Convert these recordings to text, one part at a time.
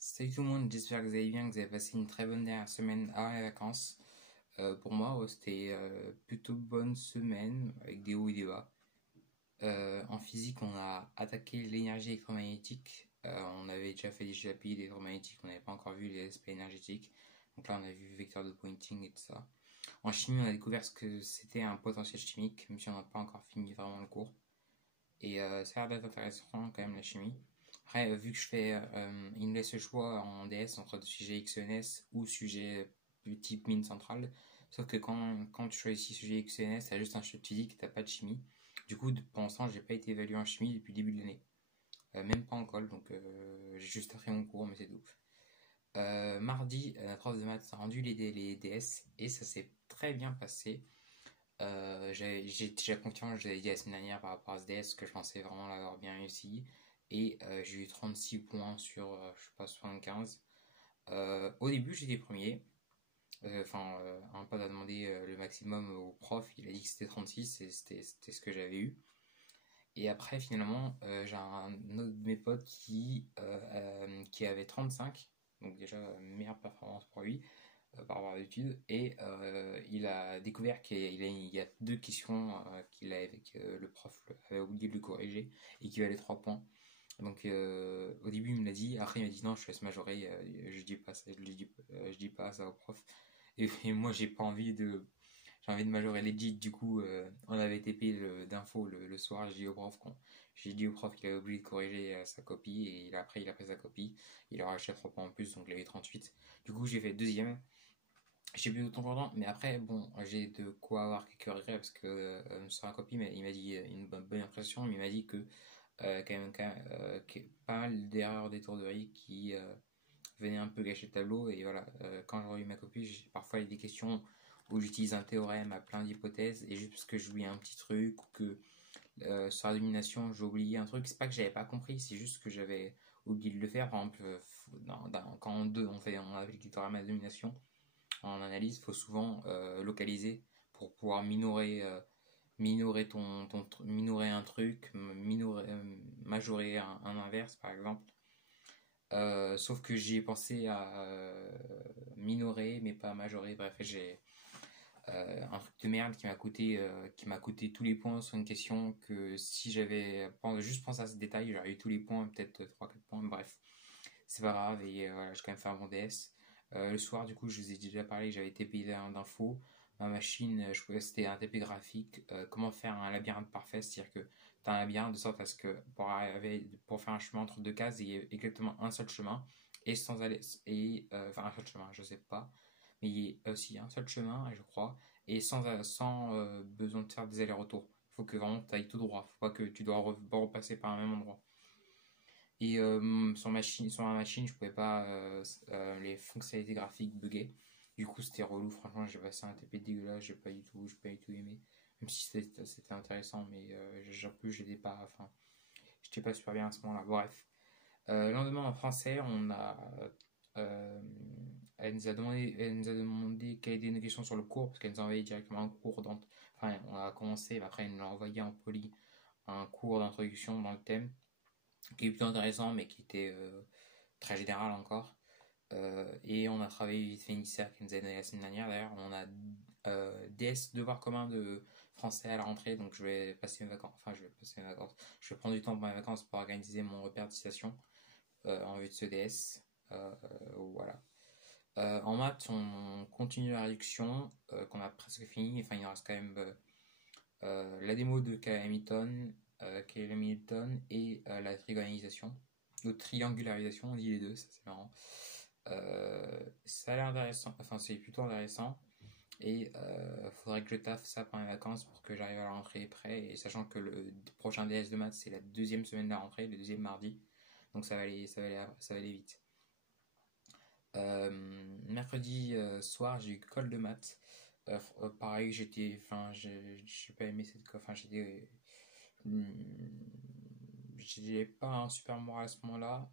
Salut tout le monde, j'espère que vous allez bien, que vous avez passé une très bonne dernière semaine à les vacances. Pour moi, ouais, c'était plutôt bonne semaine avec des hauts et des bas. En physique, on a attaqué l'énergie électromagnétique. On avait déjà fait des chapitres d'électromagnétique, on n'avait pas encore vu les aspects énergétiques. Donc là, on a vu vecteur de Poynting et tout ça. En chimie, on a découvert ce que c'était un potentiel chimique, même si on n'a pas encore fini vraiment le cours. Et ça a l'air d'être intéressant quand même la chimie. Après, vu que il me laisse le choix en DS entre sujet XENS ou sujet type mine centrale. Sauf que quand tu choisis sujet XENS, t'as juste un choix de physique, t'as pas de chimie. Du coup, pour l'instant, j'ai pas été évalué en chimie depuis le début de l'année. Même pas en colle, donc j'ai juste appris mon cours, mais c'est tout. Mardi, la prof de maths a rendu les DS et ça s'est très bien passé. J'ai déjà confiance, je l'avais dit la semaine dernière par rapport à ce DS, que je pensais vraiment l'avoir bien réussi. Et j'ai eu 36 points sur, je sais pas, 75. Au début, j'étais premier. Un pote a demandé le maximum au prof, il a dit que c'était 36 et c'était ce que j'avais eu. Et après, finalement, j'ai un autre de mes potes qui avait 35, donc déjà meilleure performance pour lui par rapport à l'étude. Et il a découvert qu'il y a deux questions que le prof avait oublié de le corriger et qui valaient 3 points. Donc au début il me l'a dit, après il m'a dit non je laisse majorer, je dis pas ça, je dis pas ça au prof. Et moi j'ai envie de majorer legit, du coup on avait TP d'infos le soir, j'ai dit au prof qu'il avait oublié de corriger sa copie et après il a pris sa copie, il a rajouté 3 points en plus donc il avait 38. Du coup j'ai fait deuxième, j'ai plus autant content, mais après, bon, j'ai de quoi avoir quelques regrets parce que sur la copie, mais il m'a dit une bonne impression, mais il m'a dit que pas mal d'erreurs d'étourderie qui venaient un peu gâcher le tableau. Et voilà, quand j'aurai eu ma copie, parfois il y a des questions où j'utilise un théorème à plein d'hypothèses et juste parce que j'oublie un petit truc ou que sur la domination j'ai oublié un truc, c'est pas que j'avais pas compris, c'est juste que j'avais oublié de le faire. Par exemple, quand on applique du théorème à la domination en analyse, il faut souvent localiser pour pouvoir minorer un truc, majorer un inverse par exemple. Sauf que j'y ai pensé à minorer mais pas à majorer. Bref, j'ai un truc de merde qui m'a coûté tous les points sur une question que si j'avais juste pensé à ce détail, j'aurais eu tous les points, peut-être 3 4 points. Bref, c'est pas grave et voilà, j'ai quand même fait un bon DS. Le soir, du coup, je vous ai déjà parlé, j'avais TP d'infos. Ma machine, je pouvais, c'était un TP graphique. Comment faire un labyrinthe parfait, c'est-à-dire que tu as un labyrinthe de sorte à ce que pour faire un chemin entre deux cases, il y ait exactement un seul chemin et sans aller enfin un seul chemin, je sais pas, mais il y ait aussi un seul chemin, je crois, et sans besoin de faire des allers-retours. Il faut que vraiment tu ailles tout droit, faut pas que tu dois repasser par un même endroit. Et sur ma machine, je pouvais pas les fonctionnalités graphiques buggaient. Du coup, c'était relou. Franchement, j'ai passé un TP dégueulasse. J'ai pas du tout aimé. Même si c'était intéressant, mais en plus, j'étais pas super bien à ce moment-là. Bref. Le lendemain, en français, euh, elle nous a demandé quelle était nos questions sur le cours, parce qu'elle nous a envoyé directement un cours enfin, on a commencé, mais après, elle nous l'a envoyé en poly, un cours d'introduction dans le thème qui est plutôt intéressant, mais qui était très général encore. Et on a travaillé vite fait une ICER qui nous a donné la semaine dernière. D'ailleurs, on a DS devoir commun de français à la rentrée, donc je vais passer mes vacances. Enfin, je vais passer mes vacances. Je vais prendre du temps pour mes vacances pour organiser mon repère de citation en vue de ce DS. Voilà. En maths, on continue la réduction qu'on a presque fini. Enfin, il en reste quand même la démo de Kyle Hamilton et la trigonalisation. Ou triangularisation, on dit les deux, ça c'est marrant. Ça a l'air intéressant, enfin c'est plutôt intéressant. Et faudrait que je taffe ça pendant les vacances pour que j'arrive à la rentrée prêt. Et sachant que le prochain DS de maths c'est la deuxième semaine de la rentrée, le deuxième mardi. Donc ça va aller vite. Mercredi soir, j'ai eu colle de maths. Pareil, j'ai pas aimé cette colle. J'ai pas un super moral à ce moment-là.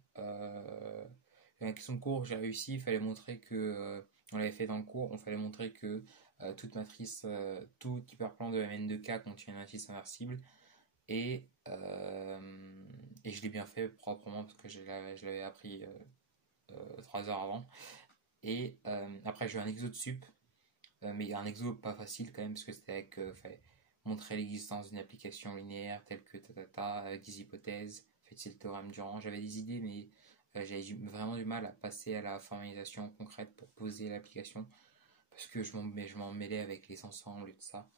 La question de cours, j'ai réussi. Il fallait montrer que, on l'avait fait dans le cours, on fallait montrer que tout hyperplan de Mn2K contient une matrice inversible. Et je l'ai bien fait proprement parce que je l'avais appris 3 heures avant. Et après, j'ai eu un exo de sup, mais un exo pas facile quand même, parce que c'était avec montrer l'existence d'une application linéaire telle que tatata, avec des hypothèses, c'est le théorème Durand. J'avais des idées, mais j'avais vraiment du mal à passer à la formalisation concrète pour poser l'application, parce que je m'en mêlais avec les ensembles et tout ça.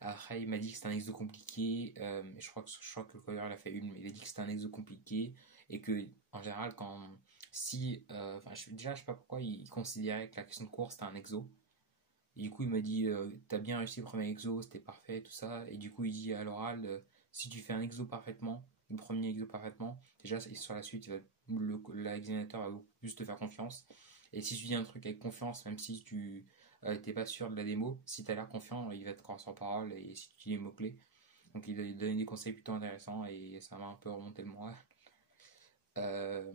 Après, il m'a dit que c'était un exo compliqué. Je crois que le codeur il a fait une, mais il a dit que c'était un exo compliqué et que, en général, si, déjà, je sais pas pourquoi il considérait que la question de cours c'était un exo. Et du coup, il m'a dit, t'as bien réussi le premier exo, c'était parfait, tout ça. Et du coup, il dit à l'oral, si tu fais un exo parfaitement, le premier exo parfaitement, déjà, sur la suite, l'examinateur va beaucoup plus te faire confiance. Et si tu dis un truc avec confiance, même si tu t'es pas sûr de la démo, si t'as l'air confiant, il va te croire sur parole et si tu dis les mots-clés. Donc, il a donné des conseils plutôt intéressants et ça m'a un peu remonté le moral. Euh,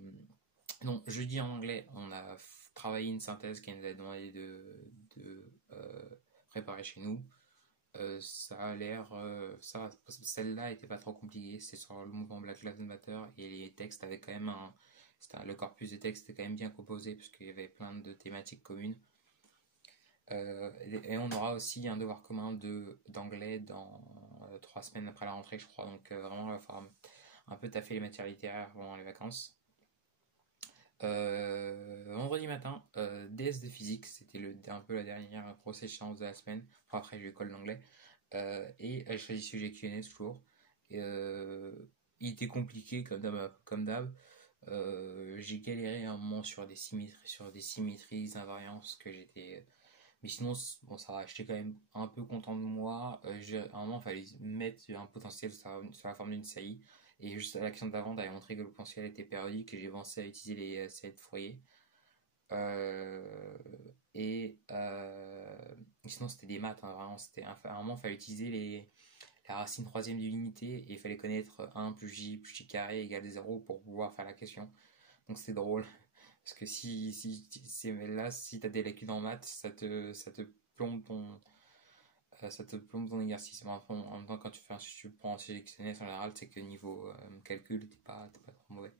donc, jeudi en anglais, on a travaillé une synthèse qui nous a demandé de préparer chez nous. Ça a l'air. Celle-là était pas trop compliquée. C'est sur le mouvement Black Lives Matter et les textes avaient quand même le corpus des textes était quand même bien composé parce qu'il y avait plein de thématiques communes. Et on aura aussi un devoir commun d'anglais dans 3 semaines après la rentrée, je crois. Donc vraiment, il va falloir un peu taffer les matières littéraires pendant les vacances. Vendredi matin, DS de physique, c'était un peu la dernière grosse échéance de la semaine. Enfin, après, j'ai l'école d'anglais. Et j'ai choisi sujet Q&A toujours. Et, il était compliqué comme d'hab. J'ai galéré un moment sur des symétries, des invariances que j'étais. Mais sinon, bon, ça va, j'étais quand même un peu content de moi. À un moment, il fallait mettre un potentiel sur la forme d'une saillie. Et juste à l'action d'avant, t'avais montré que le potentiel était périodique et j'ai pensé à utiliser les séries de Fourier. Euh, et sinon, c'était des maths, hein, vraiment. À un moment, il fallait utiliser la racine troisième de l'unité et il fallait connaître 1 plus j carré égale 0 pour pouvoir faire la question. Donc c'était drôle. Parce que si t'as des lacunes en maths, plombe ton, ça te plombe ton exercice. Mais en même temps, quand tu prends un sélectionné en général, c'est que niveau calcul, t'es pas trop mauvais.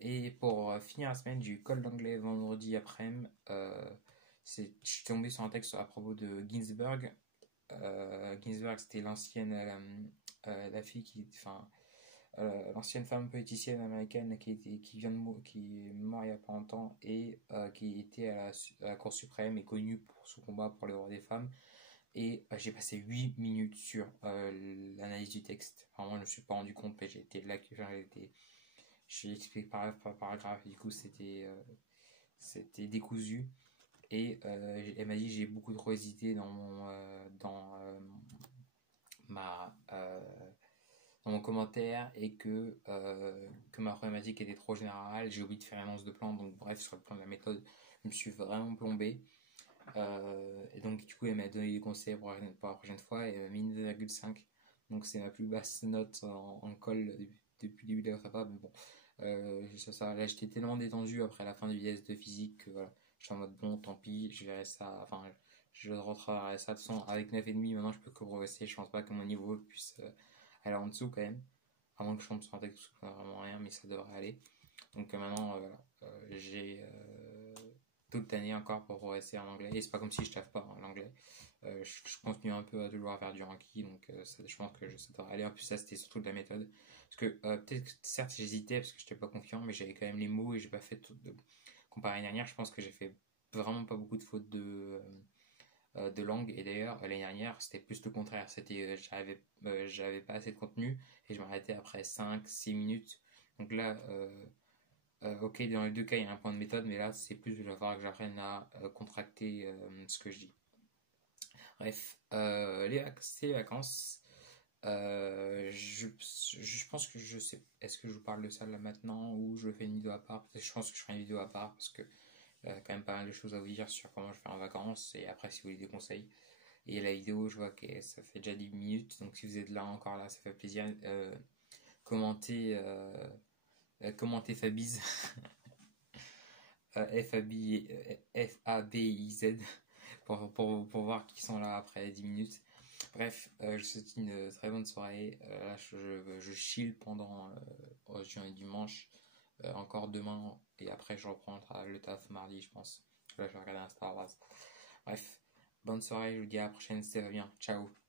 Et pour finir la semaine, j'ai eu colle d'anglais vendredi après-midi. Je suis tombé sur un texte à propos de Ginsberg. Ginsberg, c'était la fille l'ancienne femme politicienne américaine qui est morte il y a pas longtemps et qui était à la Cour suprême et connue pour son combat pour les droits des femmes. Et j'ai passé 8 minutes sur l'analyse du texte. Vraiment, je ne me suis pas rendu compte, mais j'ai expliqué paragraphe par paragraphe, du coup, c'était décousu. Et elle m'a dit j'ai beaucoup trop hésité ma dans mon commentaire et que ma problématique était trop générale. J'ai oublié de faire une annonce de plan, donc bref, sur le plan de la méthode, je me suis vraiment plombé. Et donc, du coup, elle m'a donné des conseils pour la prochaine fois et elle m'a mis 9,5. Donc, c'est ma plus basse note en colle depuis le début de la prépa. Mais bon, là, j'étais tellement détendu après la fin du DS de physique que voilà, j'étais en mode bon, tant pis, je verrai ça. Enfin, je retravaillerai ça. De toute façon, avec 9,5, maintenant, je peux que progresser. Je pense pas que mon niveau puisse aller en dessous quand même. À moins que je tombe sur un texte où vraiment rien, mais ça devrait aller. Donc, maintenant, voilà, j'ai toute l'année encore pour progresser en anglais. Et c'est pas comme si je taffe pas en anglais. Je continue un peu à toujours faire du Ranky, donc je pense que ça devrait aller. En plus, ça c'était surtout de la méthode. Parce que peut-être que certes j'hésitais parce que j'étais pas confiant, mais j'avais quand même les mots et j'ai pas fait tout de. Comparé à l'année dernière, je pense que j'ai fait vraiment pas beaucoup de fautes de langue. Et d'ailleurs, l'année dernière, c'était plus le contraire. J'avais pas assez de contenu et je m'arrêtais après 5-6 minutes. Donc là, ok, dans les deux cas, il y a un point de méthode, mais là, c'est plus, il va falloir que j'apprenne à contracter ce que je dis. Bref, c'est les vacances. Je pense que je sais. Est-ce que je vous parle de ça là maintenant ou je fais une vidéo à part? Je pense que je ferai une vidéo à part parce que quand même pas mal de choses à vous dire sur comment je fais en vacances et après si vous voulez des conseils. Et la vidéo, je vois que ça fait déjà 10 minutes, donc si vous êtes là encore là, ça fait plaisir. Commentez, commentez Fabiz. Fabiz pour voir qui sont là après 10 minutes. Bref, je vous souhaite une très bonne soirée. Là, je chill pendant aujourd'hui et dimanche. encore demain, et après je reprends le taf mardi, je pense. Là, je vais regarder un Star Wars. Bref, bonne soirée, je vous dis à la prochaine si ça va bien. Ciao.